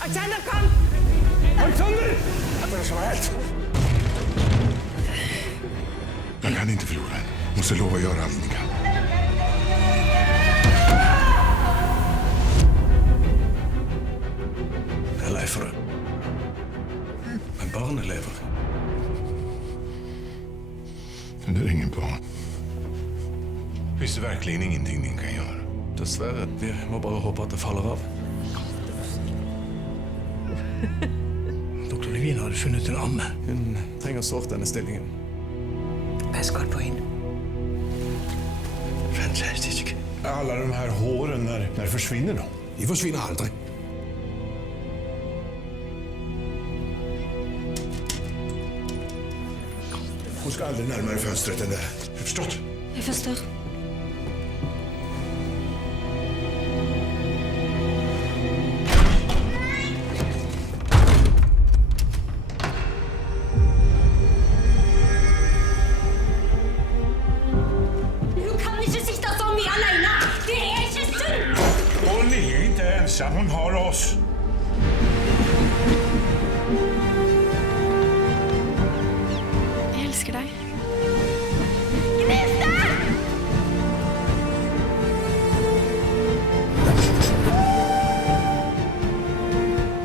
Alexander, kom! Alexander! Vad är det som har hänt? Jag kan inte förlora henne. Måste lova att göra allt ni kan. Jag är lei for det. Men barnet lever. Men det är ingen barn. Finns det verkligen ingenting ni kan göra? Dessverre. Vi må bare håpe at det faller av. Doktor Levin har funnet en amme. Hun trenger sårt denne stillingen. Pass godt på hende. Fantastisk. Alla de här håren, när försvinner de? De forsvinder aldrig. Hon ska aldrig närmare fönstret än det här. Förstått? Jeg forstår. Du kan ikke sitte så mye alene! Det er ikke sunt! Hon är inte ensam, hon har oss. Jeg elsker deg.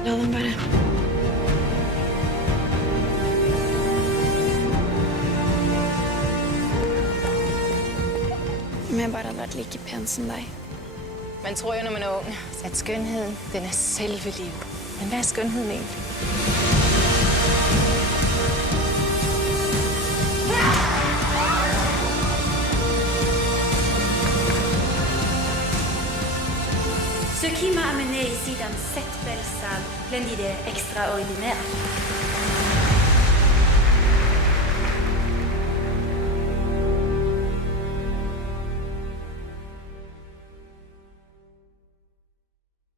La dem bare. Om jeg bare hadde vært like pen som deg. Man tror jo, når man er ung, at skønheden, den er selve livet. Men hvad er skønheden egentlig? Ce qui m'a amené ici dans cette belle salle, pleine d'idées extraordinaires.